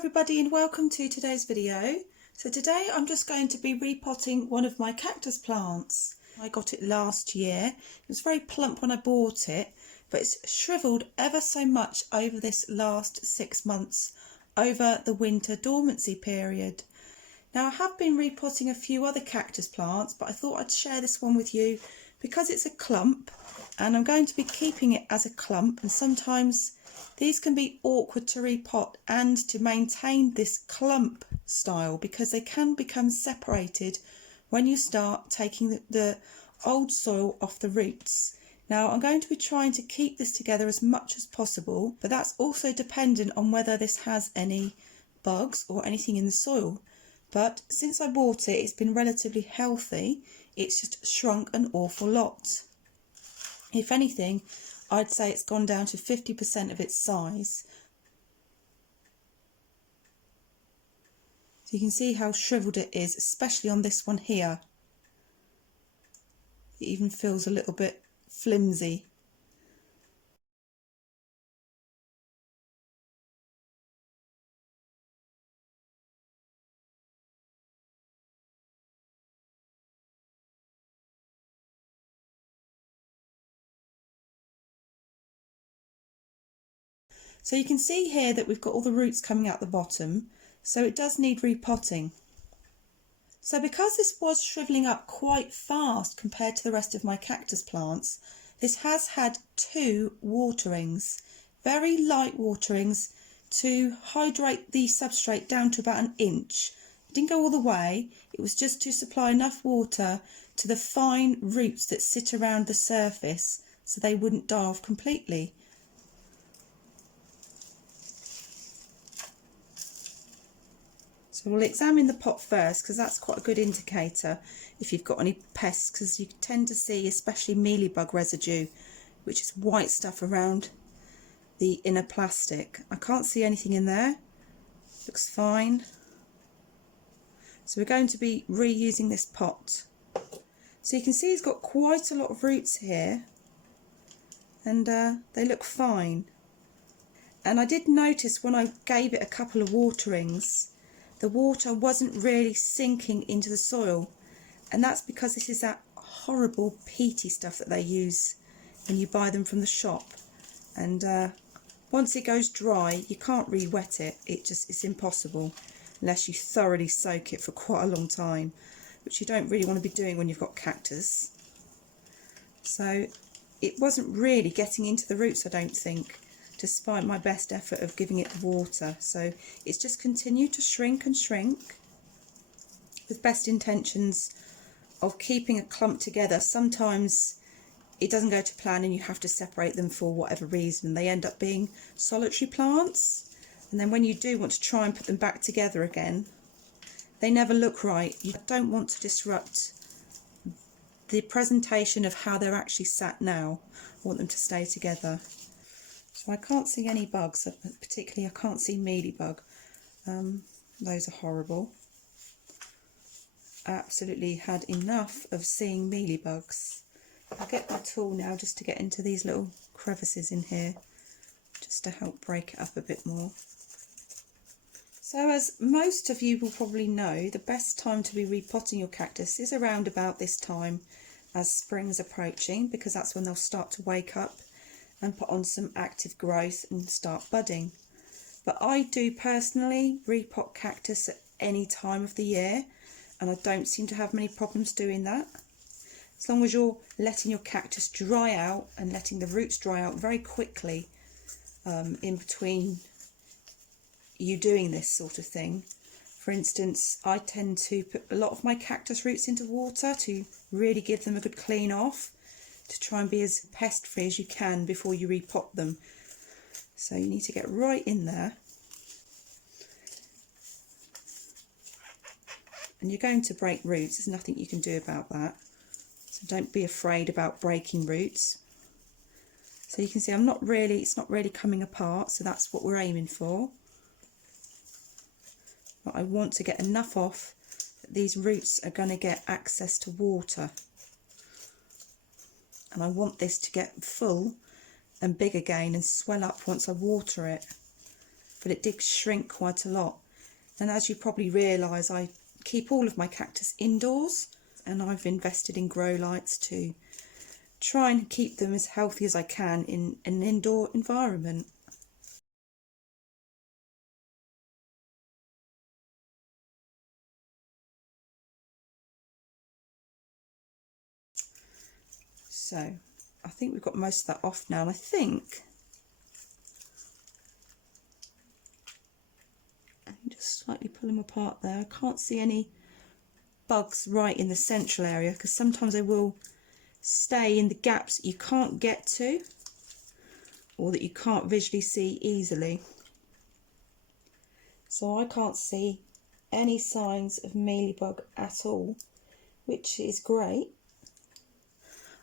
everybody and welcome to today's video. So today I'm just going to be repotting one of my cactus plants. I got it last year. It was very plump when I bought it, but it's shriveled ever so much over this last 6 months, over the winter dormancy period. Now I have been repotting a few other cactus plants, but I thought I'd share this one with you because it's a clump and I'm going to be keeping it as a clump, and sometimes these can be awkward to repot and to maintain this clump style because they can become separated when you start taking the old soil off the roots. Now I'm going to be trying to keep this together as much as possible, but that's also dependent on whether this has any bugs or anything in the soil. But since I bought it, it's been relatively healthy. It's just shrunk an awful lot. If anything, I'd say it's gone down to 50% of its size. So you can see how shriveled it is, especially on this one here. It even feels a little bit flimsy. So you can see here that we've got all the roots coming out the bottom, so it does need repotting. So because this was shrivelling up quite fast compared to the rest of my cactus plants, this has had 2 waterings, very light waterings to hydrate the substrate down to about 1 inch. It didn't go all the way, it was just to supply enough water to the fine roots that sit around the surface so they wouldn't die off completely. So we'll examine the pot first because that's quite a good indicator if you've got any pests, because you tend to see especially mealybug residue, which is white stuff around the inner plastic. I can't see anything in there, looks fine. So we're going to be reusing this pot. So you can see it's got quite a lot of roots here and they look fine. And I did notice when I gave it a couple of waterings, the water wasn't really sinking into the soil, and that's because this is that horrible peaty stuff that they use when you buy them from the shop, and once it goes dry you can't re-wet it. It's impossible unless you thoroughly soak it for quite a long time, which you don't really want to be doing when you've got cactus. So it wasn't really getting into the roots, I don't think, despite my best effort of giving it water. So it's just continued to shrink and shrink with best intentions of keeping a clump together. Sometimes it doesn't go to plan and you have to separate them for whatever reason, and they end up being solitary plants, and then when you do want to try and put them back together again, they never look right. You don't want to disrupt the presentation of how they're actually sat now. I want them to stay together. So I can't see any bugs, particularly I can't see mealybug. Those are horrible. I absolutely had enough of seeing mealybugs. I'll get my tool now just to get into these little crevices in here, just to help break it up a bit more. So as most of you will probably know, the best time to be repotting your cactus is around about this time as spring's approaching, because that's when they'll start to wake up and put on some active growth and start budding. But I do personally repot cactus at any time of the year, and I don't seem to have many problems doing that. As long as you're letting your cactus dry out and letting the roots dry out very quickly in between you doing this sort of thing. For instance, I tend to put a lot of my cactus roots into water to really give them a good clean off, to try and be as pest free as you can before you repot them. So you need to get right in there, and you're going to break roots. There's nothing you can do about that, so don't be afraid about breaking roots. So you can see it's not really coming apart, so that's what we're aiming for. But I want to get enough off that these roots are going to get access to water. And I want this to get full and big again and swell up once I water it. but it did shrink quite a lot. And as you probably realise, I keep all of my cactus indoors, and I've invested in grow lights to try and keep them as healthy as I can in an indoor environment. So I think we've got most of that off now, and I think just slightly pull them apart there. I can't see any bugs right in the central area, because sometimes they will stay in the gaps that you can't get to or that you can't visually see easily. So I can't see any signs of mealybug at all, which is great.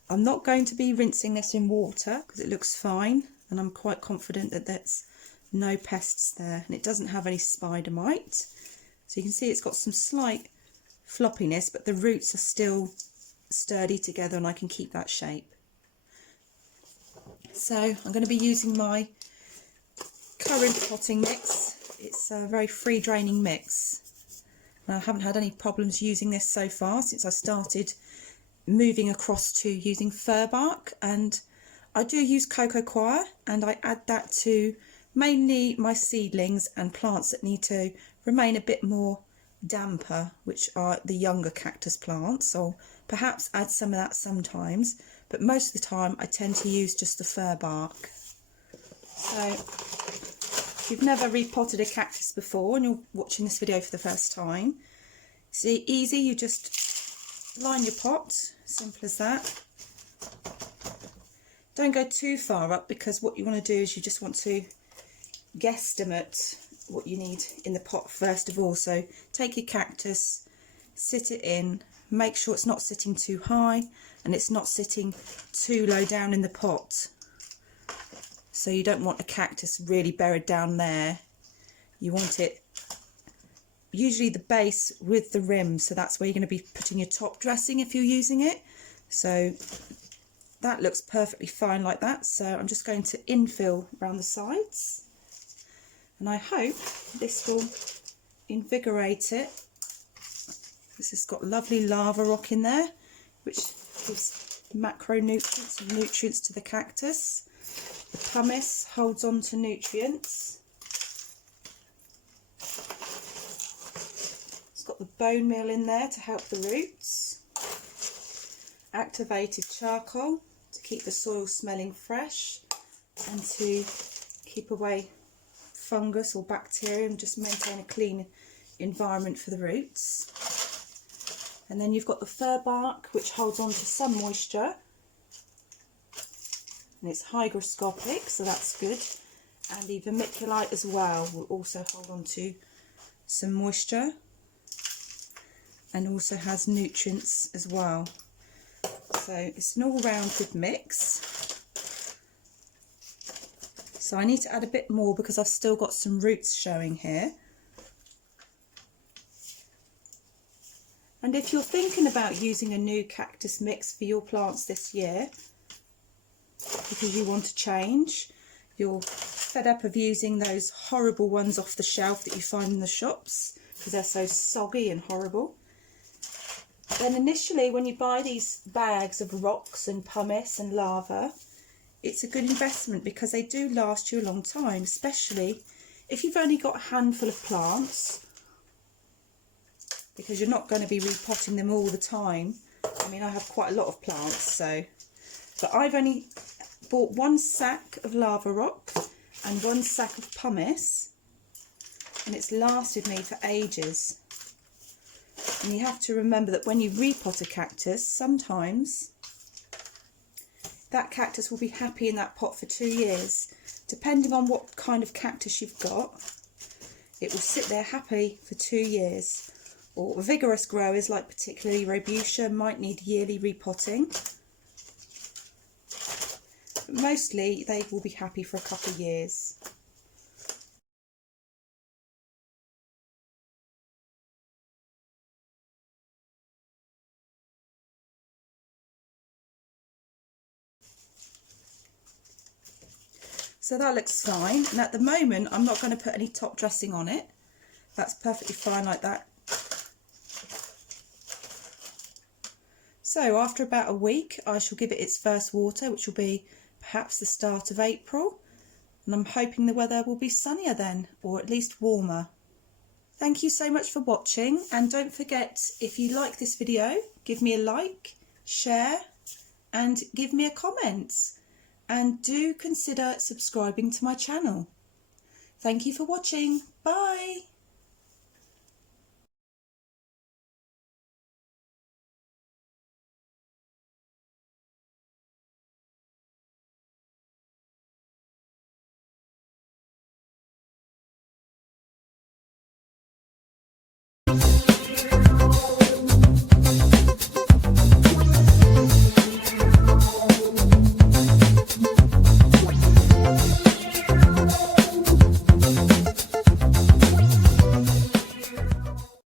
I'm not going to be rinsing this in water because it looks fine, and I'm quite confident that there's no pests there, and it doesn't have any spider mite. So you can see it's got some slight floppiness, but the roots are still sturdy together and I can keep that shape. So I'm going to be using my current potting mix. It's a very free draining mix. And I haven't had any problems using this so far since I started moving across to using fir bark, and I do use cocoa coir, and I add that to mainly my seedlings and plants that need to remain a bit more damper, which are the younger cactus plants. So perhaps add some of that sometimes, but most of the time I tend to use just the fir bark. So if you've never repotted a cactus before and you're watching this video for the first time, see, easy, you just line your pot, simple as that. Don't go too far up, because what you want to do is you just want to guesstimate what you need in the pot first of all. So take your cactus, sit it in, make sure it's not sitting too high and it's not sitting too low down in the pot. So you don't want a cactus really buried down there. You want it usually the base with the rim, so that's where you're going to be putting your top dressing if you're using it. So that looks perfectly fine like that. So I'm just going to infill around the sides, and I hope this will invigorate it. This has got lovely lava rock in there, which gives macronutrients and nutrients to the cactus. The pumice holds on to nutrients. Got the bone meal in there to help the roots, activated charcoal to keep the soil smelling fresh and to keep away fungus or bacteria and just maintain a clean environment for the roots. And then you've got the fir bark, which holds on to some moisture, and it's hygroscopic, so that's good. And the vermiculite as well will also hold on to some moisture, and also has nutrients as well. So it's an all-round good mix. So I need to add a bit more because I've still got some roots showing here. And if you're thinking about using a new cactus mix for your plants this year, because you want to change, you're fed up of using those horrible ones off the shelf that you find in the shops because they're so soggy and horrible, then initially when you buy these bags of rocks and pumice and lava, it's a good investment because they do last you a long time, especially if you've only got a handful of plants, because you're not going to be repotting them all the time. I mean, I have quite a lot of plants, but I've only bought one sack of lava rock and one sack of pumice, and it's lasted me for ages. And you have to remember that when you repot a cactus, sometimes that cactus will be happy in that pot for 2 years. Depending on what kind of cactus you've got, it will sit there happy for 2 years. Or vigorous growers, like particularly Robusta, might need yearly repotting. But mostly they will be happy for a couple of years. So that looks fine, and at the moment I'm not going to put any top dressing on it. That's perfectly fine like that. So after about a week I shall give it its first water, which will be perhaps the start of April, and I'm hoping the weather will be sunnier then, or at least warmer. Thank you so much for watching, and don't forget, if you like this video, give me a like, share and give me a comment, and do consider subscribing to my channel. Thank you for watching. Bye.